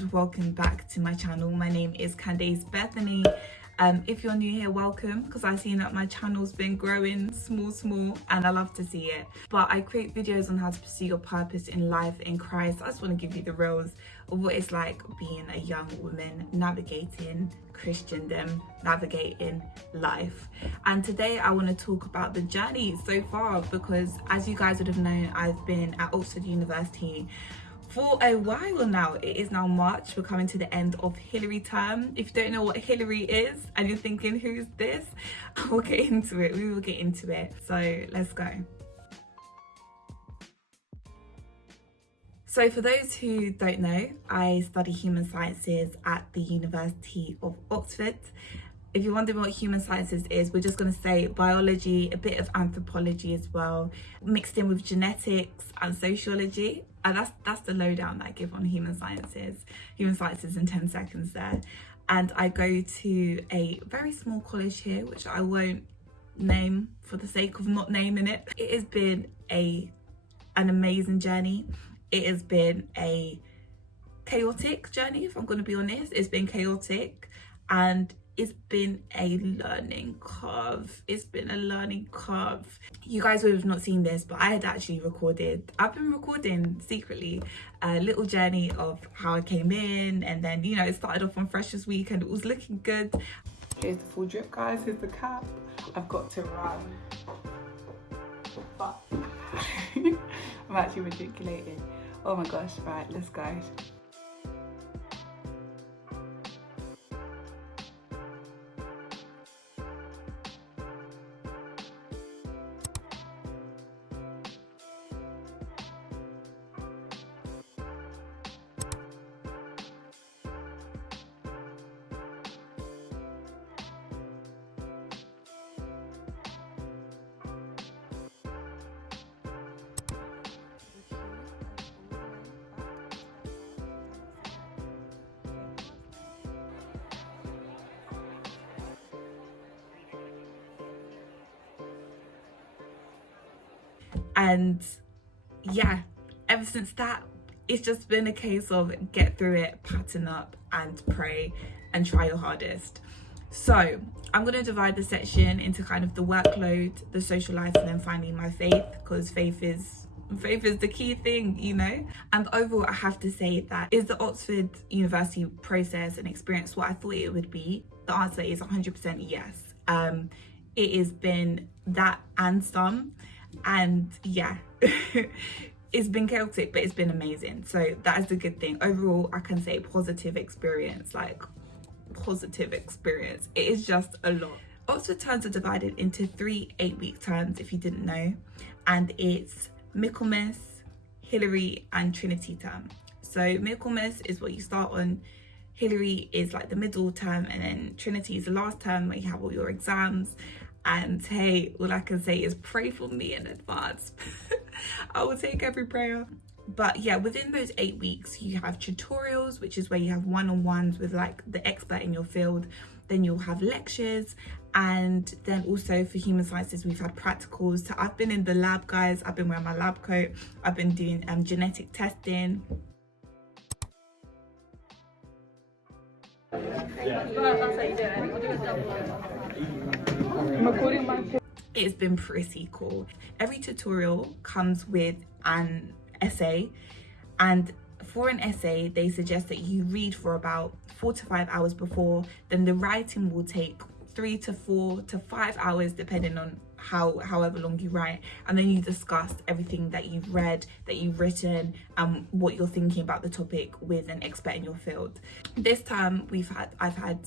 and welcome back to my channel. My name is Candace Bethany. If you're new here, welcome, because I've seen that my channel's been growing small and I love to see it. But I create videos on how to pursue your purpose in life in Christ. I just want to give you the reals of what it's like being a young woman navigating Christendom, navigating life. And today I want to talk about the journey so far, because as you guys would have known, I've been at Oxford University for a while now. It is now March. We're coming to the end of Hillary term. If you don't know what Hillary is and you're thinking, who's this? We'll get into it. We will get into it. So let's go. So for those who don't know, I study human sciences at the University of Oxford. If you're wondering what human sciences is, we're just going to say biology, a bit of anthropology as well, mixed in with genetics and sociology. And that's the lowdown that I give on human sciences. Human sciences in 10 seconds there. And I go to a very small college here, which I won't name for the sake of not naming it. It has been an amazing journey. It has been a chaotic journey, if I'm going to be honest. It's been chaotic and it's been a learning curve. It's been a learning curve. You guys would have not seen this, but I had actually I've been recording secretly a little journey of how I came in, and then, you know, it started off on Freshers Week and it was looking good. Here's the full drip, guys. Here's the cap. I've got to run. But I'm actually matriculating. Oh my gosh, right, let's go. And yeah, ever since that, it's just been a case of get through it, pattern up and pray and try your hardest. So I'm going to divide the section into kind of the workload, the social life, and then finally my faith, because faith is the key thing, you know. And overall, I have to say that is the Oxford University process and experience what I thought it would be? The answer is 100% yes. It has been that and some. And yeah, it's been chaotic, but it's been amazing. So that is the good thing. Overall, I can say positive experience, like positive experience. It is just a lot. Oxford terms are divided into 3 8-week terms, if you didn't know. And it's Michaelmas, Hillary and Trinity term. So Michaelmas is what you start on. Hillary is like the middle term, and then Trinity is the last term where you have all your exams. And hey, all I can say is pray for me in advance. I will take every prayer. But yeah, within those 8 weeks, you have tutorials, which is where you have one-on-ones with like the expert in your field. Then you'll have lectures. And then also for human sciences, we've had practicals. So I've been in the lab, guys. I've been wearing my lab coat. I've been doing genetic testing. It's been pretty cool. Every tutorial comes with an essay, and for an essay they suggest that you read for about 4 to 5 hours before. Then the writing will take 3 to 4 to 5 hours depending on however long you write, and then you discuss everything that you've read, that you've written, and what you're thinking about the topic with an expert in your field. This time I've had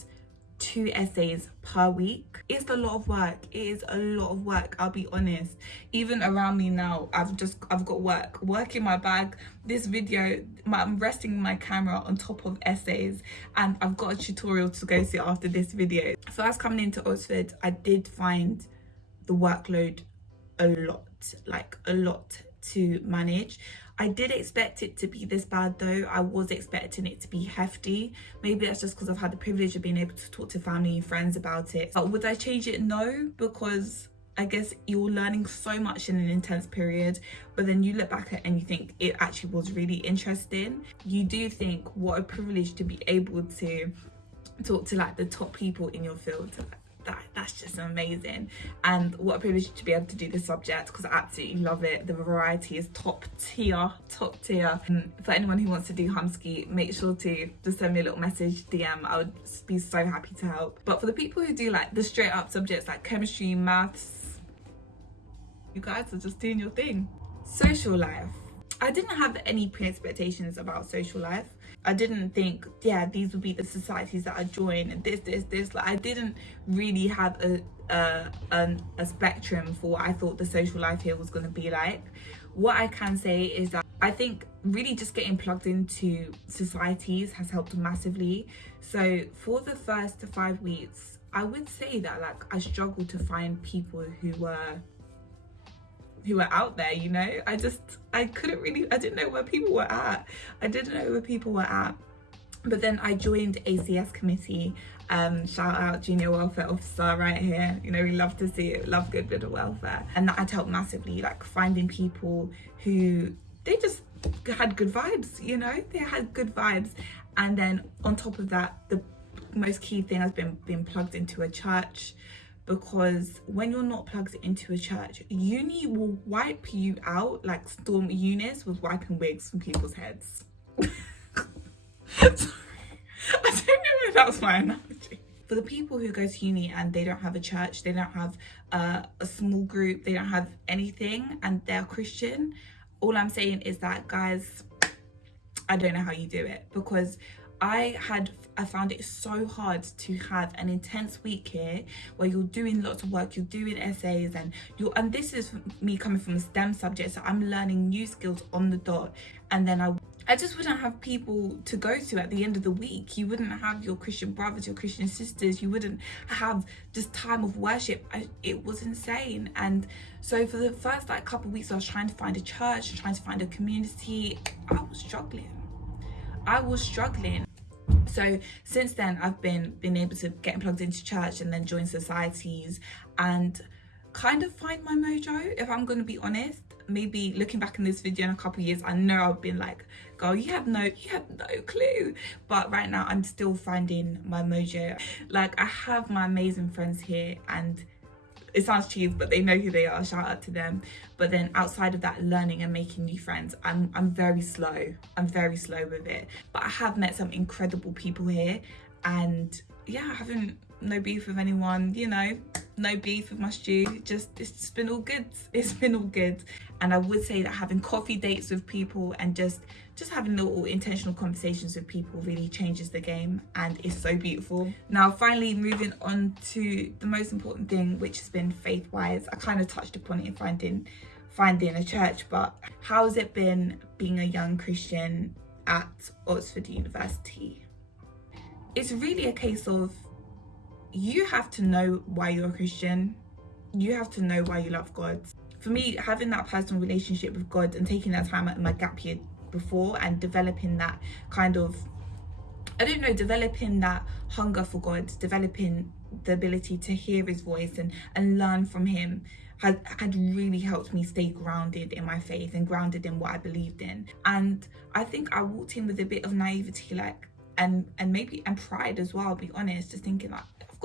2 essays per week. It's a lot of work. It is a lot of work, I'll be honest. Even around me now, I've got work in my bag. This video, I'm resting my camera on top of essays, and I've got a tutorial to go to after this video. First coming into Oxford, I did find the workload a lot to manage. I did expect it to be this bad though. I was expecting it to be hefty. Maybe that's just because I've had the privilege of being able to talk to family and friends about it. But would I change it? No, because I guess you're learning so much in an intense period, but then you look back at it and you think it actually was really interesting. You do think, what a privilege to be able to talk to like the top people in your field. That's just amazing, and what a privilege to be able to do this subject, because I absolutely love it. The variety is top tier. For anyone who wants to do Humski, make sure to just send me a little message, DM. I would be so happy to help. But for the people who do like the straight up subjects like chemistry, maths, you guys are just doing your thing. Social life. I didn't have any pre-expectations about social life. I didn't think, yeah, these would be the societies that I join, and this. Like, I didn't really have a spectrum for what I thought the social life here was going to be like. What I can say is that I think really just getting plugged into societies has helped massively. So for the first 5 weeks, I would say that like I struggled to find people who were out there, you know. I didn't know where people were at. But then I joined ACS committee. Shout out junior welfare officer right here. You know, we love to see it, love good bit of welfare. And that had helped massively, like finding people who, they just had good vibes, you know, they had good vibes. And then on top of that, the most key thing has been being plugged into a church. Because when you're not plugged into a church, uni will wipe you out like Storm Eunice was wiping wigs from people's heads. Sorry. I don't know if that's my analogy. For the people who go to uni and they don't have a church, they don't have a small group, they don't have anything, and they're Christian, all I'm saying is that, guys, I don't know how you do it, because I found it so hard to have an intense week here where you're doing lots of work, you're doing essays, and this is me coming from a STEM subject, so I'm learning new skills on the dot, and then I just wouldn't have people to go to at the end of the week. You wouldn't have your Christian brothers, your Christian sisters, you wouldn't have just time of worship. It was insane. And so for the first like couple of weeks, I was trying to find a church, trying to find a community. I was struggling. So since then, I've been able to get plugged into church and then join societies and kind of find my mojo, if I'm going to be honest. Maybe looking back in this video in a couple of years, I know I've been like, girl, you have no clue. But right now, I'm still finding my mojo. Like, I have my amazing friends here, and it sounds cheesy, but they know who they are. Shout out to them. But then outside of that, learning and making new friends, I'm very slow. I'm very slow with it. But I have met some incredible people here, and yeah, I haven't no beef with anyone, you know, no beef with my stew. It's just been all good. It's been all good. And I would say that having coffee dates with people and just having little intentional conversations with people really changes the game, and it's so beautiful. Now, finally, moving on to the most important thing, which has been faith-wise. I kind of touched upon it in finding a church, but how has it been being a young Christian at Oxford University? It's really a case of, you have to know why you're a Christian. You have to know why you love God. For me, having that personal relationship with God and taking that time at my gap year before and developing that kind of, developing that hunger for God, developing the ability to hear his voice and learn from him had really helped me stay grounded in my faith and grounded in what I believed in. And I think I walked in with a bit of naivety, like, and pride as well, I'll be honest, just thinking like, I've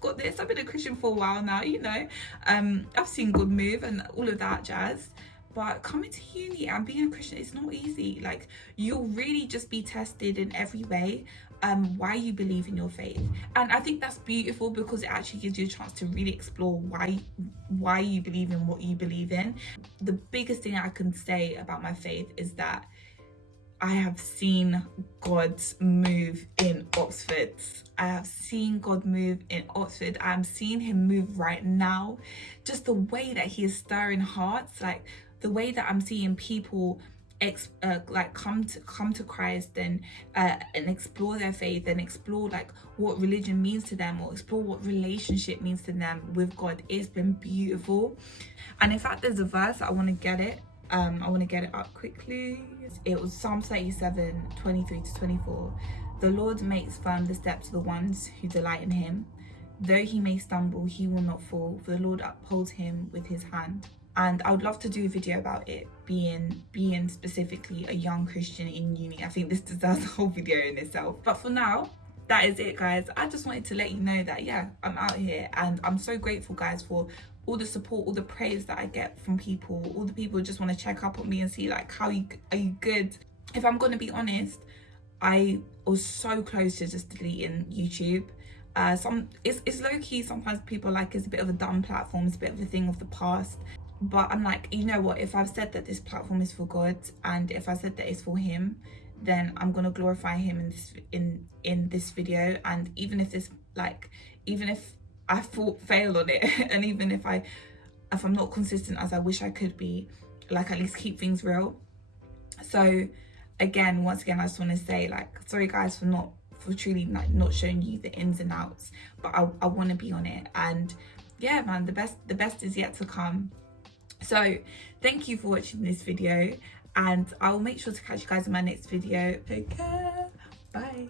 got this, I've been a Christian for a while now, you know, I've seen God move and all of that jazz. But coming to uni and being a Christian, it's not easy. Like, you'll really just be tested in every way, why you believe in your faith. And I think that's beautiful, because it actually gives you a chance to really explore why you believe in what you believe in. The biggest thing I can say about my faith is that I have seen God move in Oxford. I have seen God move in Oxford. I'm seeing him move right now. Just the way that he is stirring hearts, like the way that I'm seeing people come to Christ and explore their faith and explore like what religion means to them, or explore what relationship means to them with God. It's been beautiful. And in fact, there's a verse, I want to get it. I want to get it up quickly. It was Psalm 37, 23 to 24. The Lord makes firm the steps of the ones who delight in him. though he may stumble, he will not fall, for the Lord upholds him with his hand. And I would love to do a video about it being specifically a young Christian in uni. I think this deserves a whole video in itself. But for now, that is it, guys. I just wanted to let you know that, yeah, I'm out here, and I'm so grateful, guys, for all the support, all the praise that I get from people, all the people who just want to check up on me and see like, are you good? If I'm gonna be honest, I was so close to just deleting YouTube. It's low-key, sometimes people like it's a bit of a dumb platform, it's a bit of a thing of the past. But I'm like, you know what, if I've said that this platform is for God, and if I said that it's for him, then I'm gonna glorify him in this video. And even if I fail on it and even if I'm not consistent as I wish I could be, like, at least keep things real. So once again, I just want to say, like, sorry guys for truly like not showing you the ins and outs, but I want to be on it. And yeah, man, the best is yet to come. So thank you for watching this video, and I'll make sure to catch you guys in my next video. Take care, bye.